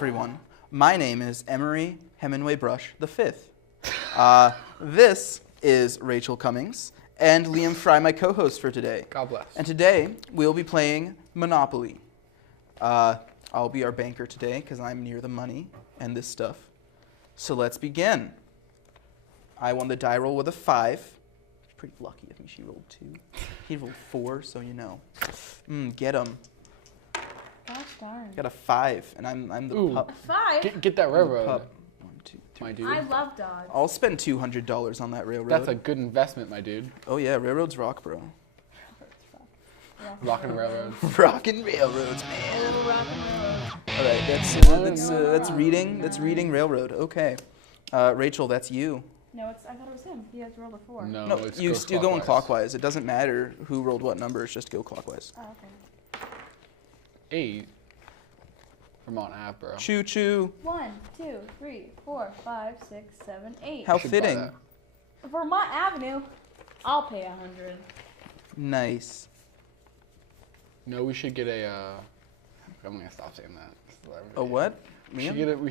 everyone. My name is Emery Hemingway Brush V. This is Rachel Cummings and Liam Fry, my co-host for today. God bless. And today we'll be playing Monopoly. I'll be our banker today because I'm near the money and this stuff. So let's begin. I won the die roll with a 5. Pretty lucky of me. She rolled 2. He rolled 4, so you know. Get him. Gosh darn. Got a 5, and I'm the pup. A 5? Get that railroad. Pup. 1, 2, 3. My dude. I love dogs. I'll spend $200 on that railroad. That's a good investment, my dude. Oh yeah, railroads rock, bro. Rockin' railroads. Rockin' railroads, man. Rock and roll. All right, that's reading. That's reading railroad. Okay, Rachel, that's you. No, I thought it was him. He has rolled a 4. No, No, it's you goes still going clockwise. It doesn't matter who rolled what number. It's just go clockwise. Oh, okay. 8. Vermont Ave, bro. Choo choo. 1, 2, 3, 4, 5, 6, 7, 8. How Should buy fitting. that. Vermont Avenue. I'll pay 100. Nice. No, we should get a. I'm gonna stop saying that. A what? We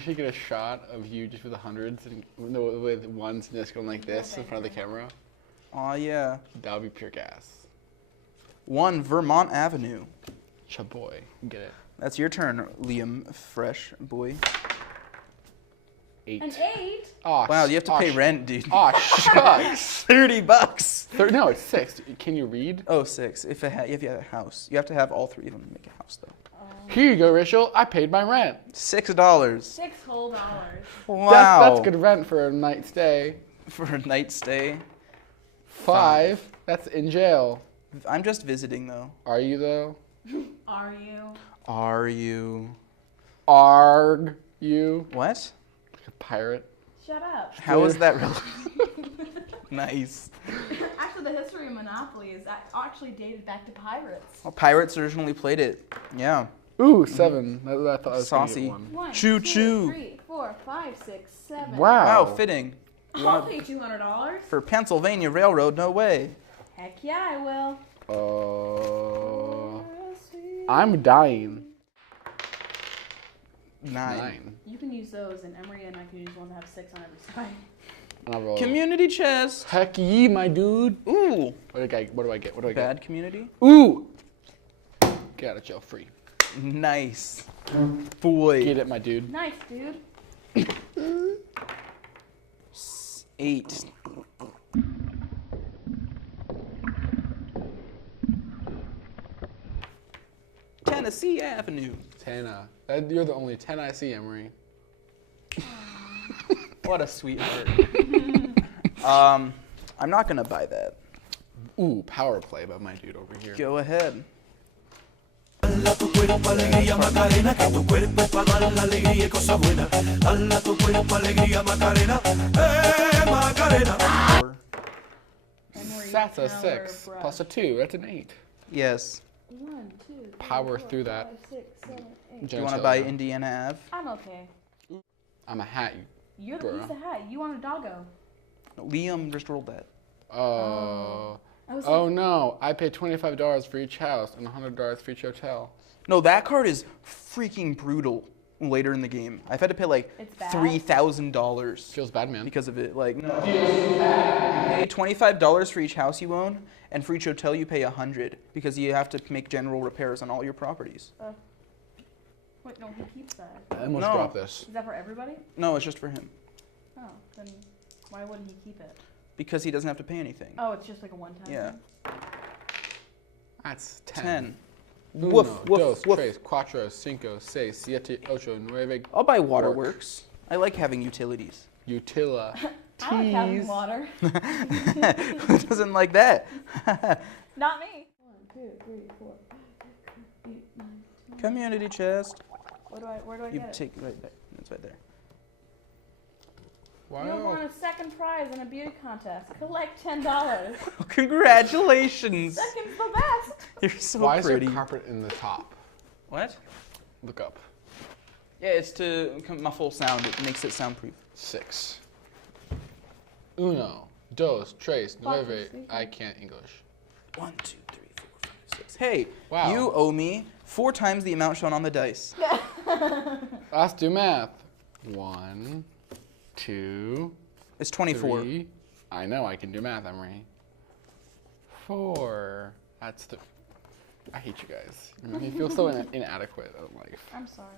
should get a shot of you just with the hundreds and with ones and just going like this in front of the camera. Aw, yeah. That would be pure gas. 1 Vermont Avenue. Chaboy, get it. That's your turn, Liam Fresh boy. 8. An 8? Oh, Wow, you have to pay rent, dude. Oh, shucks. $30. No, it's 6. Can you read? Oh, 6. If you have a house, you have to have all 3 of them to make a house, though. Here you go, Rachel. I paid my rent. $6. 6 whole dollars. Wow. That's good rent for a night stay. For a night stay. 5. That's in jail. I'm just visiting, though. Are you though? Are you? Are you? Arg you? What? Like a pirate. Shut up. How is that relevant? Nice. Actually, the history of Monopoly is actually dated back to pirates. Well, pirates originally played it. Yeah. Ooh, 7. I thought I was gonna Saucy. get 1. 1, Choo 2, choo. 3, 4, 5, 6, 7. Wow. Wow, fitting. You I'll want pay $200. for Pennsylvania Railroad? No way. Heck yeah, I will. I'm dying. 9. You can use those, and Emery and I can use ones that have 6 on every side. And I'll roll. Community chest. Heck ye, my dude. Ooh. What do I get? Bad community. Ooh. Get out of jail free. Nice. Boy. Get it, my dude. Nice, dude. 8. Tennessee Avenue. 10. You're the only 10 I see, Emery. What a sweetheart. I'm not gonna buy that. Ooh, power play by my dude over here. Go ahead. That's a 6 plus a 2. That's an 8. Yes. 1, 2, 3, Power 4, through that. 5, 6, 7, 8. Do you want to buy Indiana Ave? I'm okay. I'm a hat. You're Bruh. use the hat. You want a doggo. Liam just rolled that. Oh. I was Oh like, no! I paid $25 for each house and $100 for each hotel. No, that card is freaking brutal later in the game. I've had to pay like It's bad? $3,000 Feels bad, man. because of it. Like, no. You pay $25 for each house you own, and for each hotel you pay $100 because you have to make general repairs on all your properties. wait, no, he keeps that. I almost No. dropped this. Is that for everybody? No, it's just for him Oh, then why wouldn't he keep it? because he doesn't have to pay anything. Oh, it's just like a one-time Yeah. thing? That's 10. Uno, Woof, woof, dos, woof. tres, cuatro, cinco, seis, siete, ocho, nueve. I'll buy Waterworks. I like having utilities. Utila. I like having water. Who doesn't like that? Not me. 1, 2, 3, 4, 5, 6, 7, 8, 9, 10. Community chest. Where do I You get it? take right there. It's right there. You won Wow. a second prize in a beauty contest. Collect $10. Congratulations! Second's the best. You're so Why is pretty. there carpet in the top? What? Look up. Yeah, it's to muffle sound. It makes it soundproof. 6. Uno, dos, tres, Cuatro, nueve. cinco. I can't English. 1, 2, 3, 4, 5, 6. Hey, Wow. you owe me 4 times the amount shown on the dice. Let's do math. 1, 2, It's 24. 3. I know I can do math, Emery. 4. That's the. I hate you guys. You make me feel so inadequate in life. I'm sorry.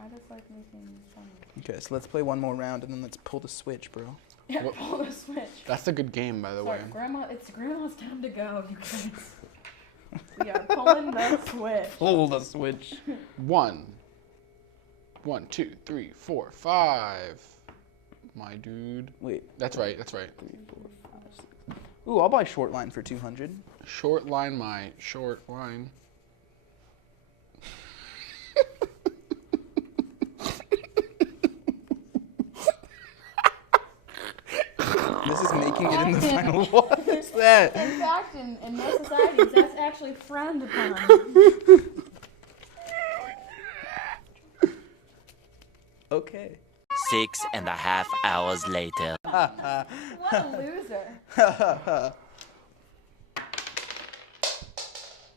I just like making fun. Okay, so let's play one more round and then let's pull the switch, bro. Yeah, What- pull the switch. That's a good game, by the Sorry, way. it's Grandma's time to go, you guys. We are pulling the switch. Pull the switch. 1, 2, 3, 4, 5. My dude. Wait. That's right. That's right. 3, 4, 5, 6. Ooh, I'll buy short line for 200. Short line, my short line. This is making it in the final. What is that? In fact, in most societies, that's actually frowned upon. Okay. 6.5 hours later. What a loser.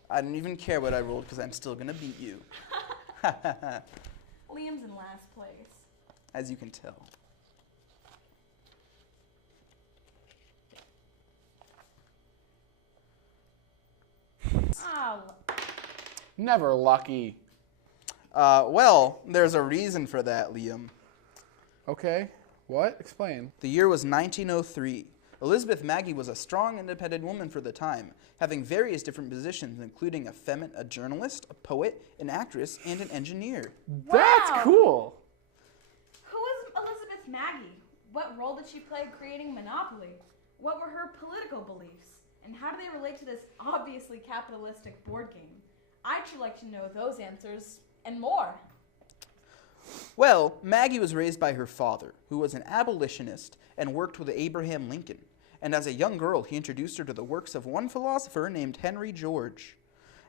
I don't even care what I rolled because I'm still gonna beat you. Liam's in last place. As you can tell. Oh, Never lucky. Well, there's a reason for that, Liam. Okay. What? Explain. The year was 1903. Elizabeth Maggie was a strong, independent woman for the time, having various different positions, including a journalist, a poet, an actress, and an engineer. That's Wow. cool. who was Elizabeth Maggie? What role did she play creating Monopoly? What were her political beliefs? And how do they relate to this obviously capitalistic board game? I'd sure like to know those answers and more. Well, Maggie was raised by her father, who was an abolitionist and worked with Abraham Lincoln. And as a young girl, he introduced her to the works of one philosopher named Henry George.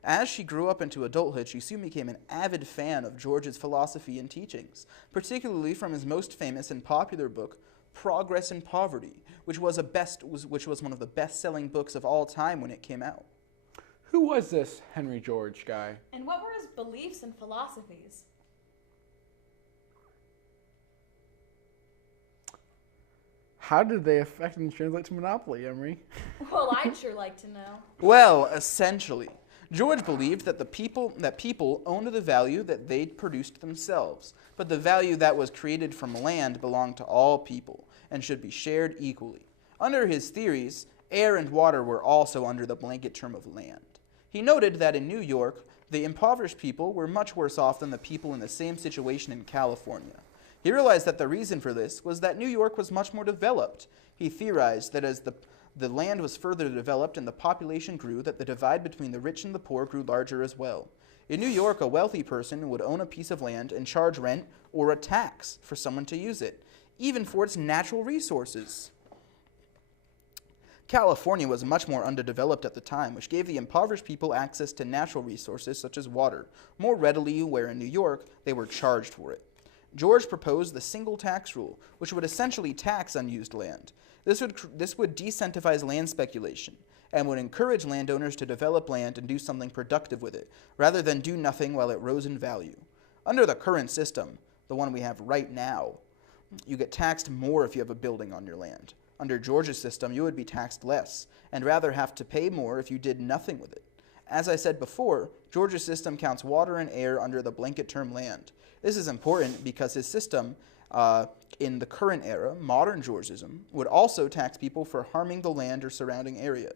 As she grew up into adulthood, she soon became an avid fan of George's philosophy and teachings, particularly from his most famous and popular book, Progress and Poverty, which was one of the best-selling books of all time when it came out. Who was this Henry George guy? And what were his beliefs and philosophies? How did they affect and translate to Monopoly, Emery? Well, I'd sure like to know. Well, essentially, George believed that people owned the value that they'd produced themselves, but the value that was created from land belonged to all people and should be shared equally. Under his theories, air and water were also under the blanket term of land. He noted that in New York, the impoverished people were much worse off than the people in the same situation in California. He realized that the reason for this was that New York was much more developed. He theorized that as the land was further developed and the population grew, that the divide between the rich and the poor grew larger as well. In New York, a wealthy person would own a piece of land and charge rent or a tax for someone to use it, even for its natural resources. California was much more underdeveloped at the time, which gave the impoverished people access to natural resources such as water more readily, where in New York they were charged for it. George proposed the single tax rule, which would essentially tax unused land. This would decentivize land speculation and would encourage landowners to develop land and do something productive with it, rather than do nothing while it rose in value. Under the current system, the one we have right now, you get taxed more if you have a building on your land. Under George's system, you would be taxed less, and rather have to pay more if you did nothing with it. As I said before, George's system counts water and air under the blanket term land. This is important because his system, in the current era, modern Georgism, would also tax people for harming the land or surrounding area.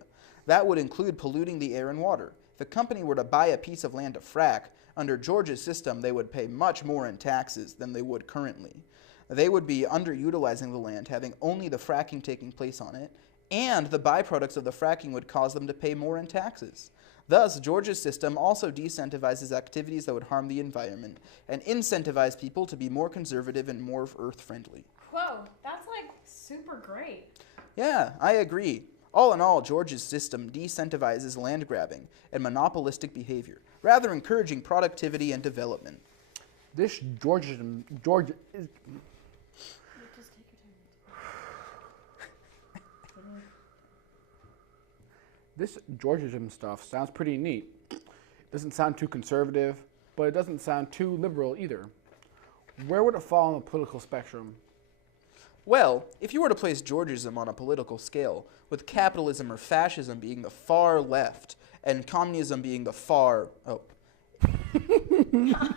That would include polluting the air and water. If a company were to buy a piece of land to frack, under George's system, they would pay much more in taxes than they would currently. They would be underutilizing the land, having only the fracking taking place on it, and the byproducts of the fracking would cause them to pay more in taxes. Thus, George's system also decentivizes activities that would harm the environment and incentivize people to be more conservative and more earth-friendly. Whoa, that's like super great. Yeah, I agree. All in all, George's system decentivizes land grabbing and monopolistic behavior, rather encouraging productivity and development. This George is. Just take your time. This Georgism stuff sounds pretty neat. Doesn't sound too conservative. but it doesn't sound too liberal either. Where would it fall on the political spectrum? Well, if you were to place Georgism on a political scale, with capitalism or fascism being the far left and communism being the far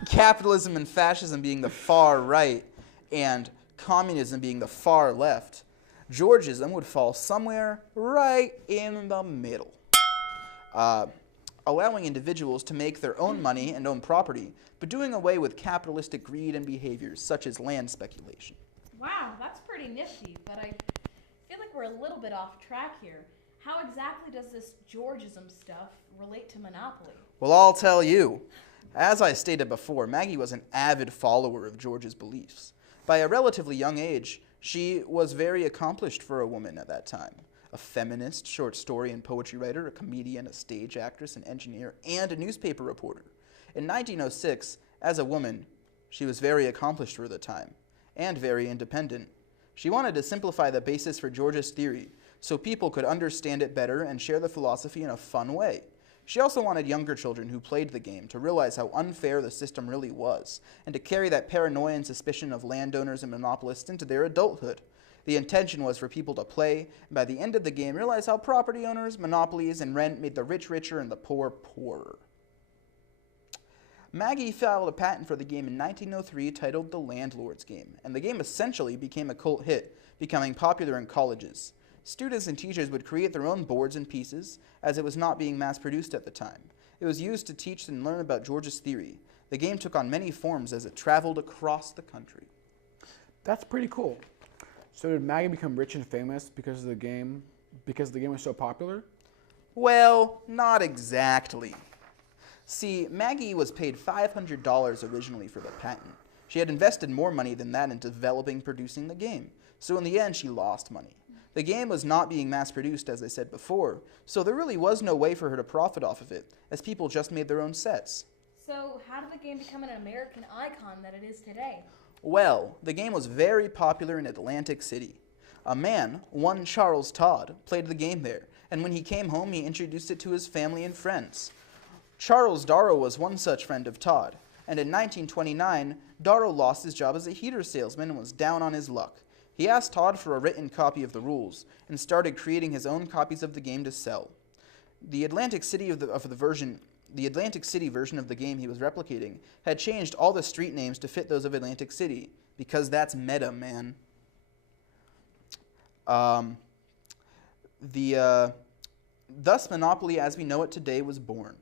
capitalism and fascism being the far right and communism being the far left, Georgism would fall somewhere right in the middle, allowing individuals to make their own money and own property, but doing away with capitalistic greed and behaviors such as land speculation. Wow, that's pretty nifty, but I feel like we're a little bit off track here. How exactly does this Georgism stuff relate to Monopoly? Well, I'll tell you. As I stated before, Maggie was an avid follower of George's beliefs. By a relatively young age, she was very accomplished for a woman at that time. A feminist, short story and poetry writer, a comedian, a stage actress, an engineer, and a newspaper reporter. In 1906, as a woman, she was very accomplished for the time, and very independent. She wanted to simplify the basis for George's theory, so people could understand it better and share the philosophy in a fun way. She also wanted younger children who played the game to realize how unfair the system really was, and to carry that paranoia and suspicion of landowners and monopolists into their adulthood. The intention was for people to play, and by the end of the game realize how property owners, monopolies, and rent made the rich richer and the poor poorer. Maggie filed a patent for the game in 1903 titled The Landlord's Game, and the game essentially became a cult hit, becoming popular in colleges. Students and teachers would create their own boards and pieces, as it was not being mass-produced at the time. It was used to teach and learn about George's theory. The game took on many forms as it traveled across the country. That's pretty cool. So did Maggie become rich and famous because the game was so popular? Well, not exactly. See, Maggie was paid $500 originally for the patent. She had invested more money than that in developing, producing the game. So in the end, she lost money. The game was not being mass-produced, as I said before, so there really was no way for her to profit off of it, as people just made their own sets. So how did the game become an American icon that it is today? Well, the game was very popular in Atlantic City. A man, one Charles Todd, played the game there, and when he came home, he introduced it to his family and friends. Charles Darrow was one such friend of Todd, and in 1929, Darrow lost his job as a heater salesman and was down on his luck. He asked Todd for a written copy of the rules and started creating his own copies of the game to sell. The Atlantic City version of the game he was replicating had changed all the street names to fit those of Atlantic City, because that's meta, man. Thus, Monopoly as we know it today was born.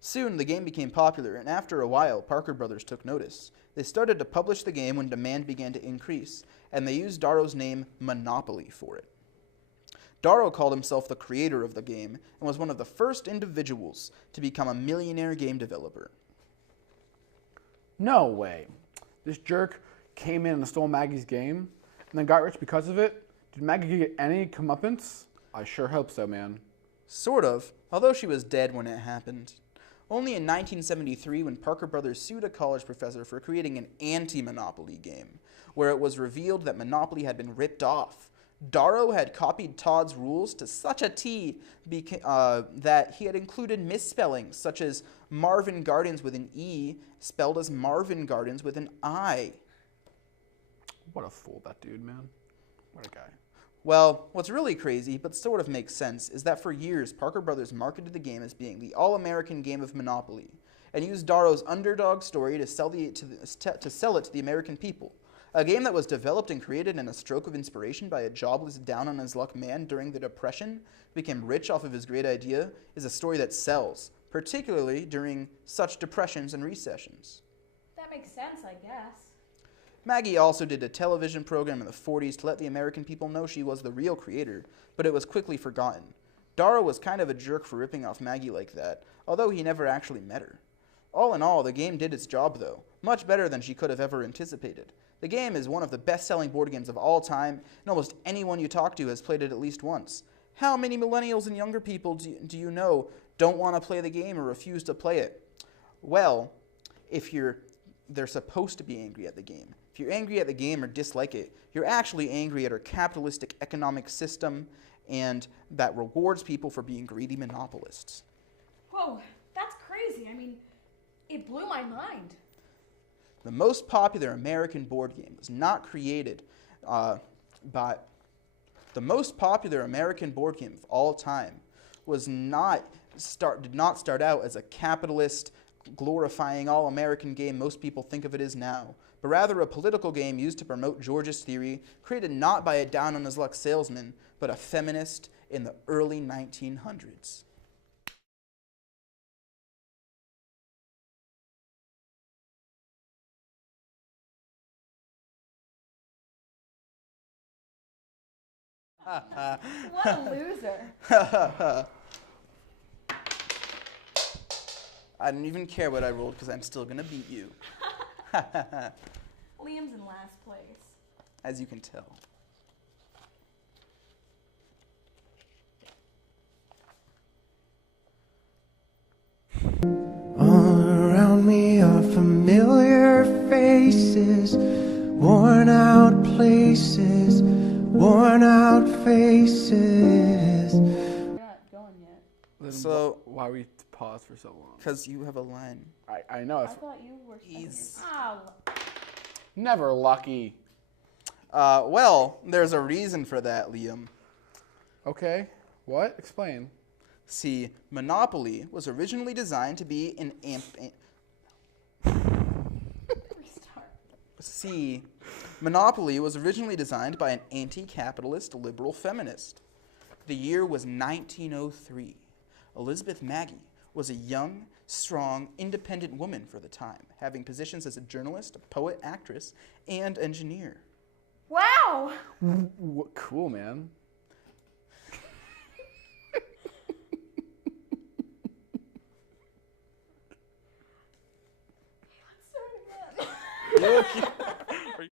Soon, the game became popular, and after a while, Parker Brothers took notice. They started to publish the game when demand began to increase, and they used Darrow's name Monopoly for it. Darrow called himself the creator of the game and was one of the first individuals to become a millionaire game developer. No way. This jerk came in and stole Maggie's game and then got rich because of it? Did Maggie get any comeuppance? I sure hope so, man. Sort of, although she was dead when it happened. Only in 1973 when Parker Brothers sued a college professor for creating an anti-Monopoly game, where it was revealed that Monopoly had been ripped off. Darrow had copied Todd's rules to such a T that he had included misspellings, such as Marvin Gardens with an E spelled as Marvin Gardens with an I. What a fool, that dude, man. What a guy. Well, what's really crazy, but sort of makes sense, is that for years, Parker Brothers marketed the game as being the all-American game of Monopoly, and used Darrow's underdog story to sell it to the American people. A game that was developed and created in a stroke of inspiration by a jobless, down-on-his-luck man during the Depression who became rich off of his great idea is a story that sells, particularly during such depressions and recessions. That makes sense, I guess. Maggie also did a television program in the 40s to let the American people know she was the real creator, but it was quickly forgotten. Darrow was kind of a jerk for ripping off Maggie like that, although he never actually met her. All in all, the game did its job, though, much better than she could have ever anticipated. The game is one of the best-selling board games of all time, and almost anyone you talk to has played it at least once. How many millennials and younger people do you know don't want to play the game or refuse to play it? Well, they're supposed to be angry at the game. If you're angry at the game or dislike it, you're actually angry at our capitalistic economic system and that rewards people for being greedy monopolists. Whoa, that's crazy. I mean, It blew my mind. The most popular American board game was not created by... The most popular American board game of all time did not start out as a capitalist, glorifying all-American game most people think of it as now, but rather a political game used to promote George's theory, created not by a down-on-his-luck salesman, but a feminist in the early 1900s. What a loser. I don't even care what I rolled because I'm still going to beat you. Liam's in last place. As you can tell. All around me are familiar faces, worn out places, worn out faces. You're not going yet. Then So- why we pause for so long? Because you have a line. I know. I It's thought you were He's- never lucky. Well, there's a reason for that, Liam. Okay. What? Explain. See, Monopoly was originally designed to be an Restart. See, Monopoly was originally designed by an anti-capitalist liberal feminist. The year was 1903. Elizabeth Maggie was a young, strong, independent woman for the time, having positions as a journalist, a poet, actress, and engineer. Wow! What? Cool, man. Let's start again. Look,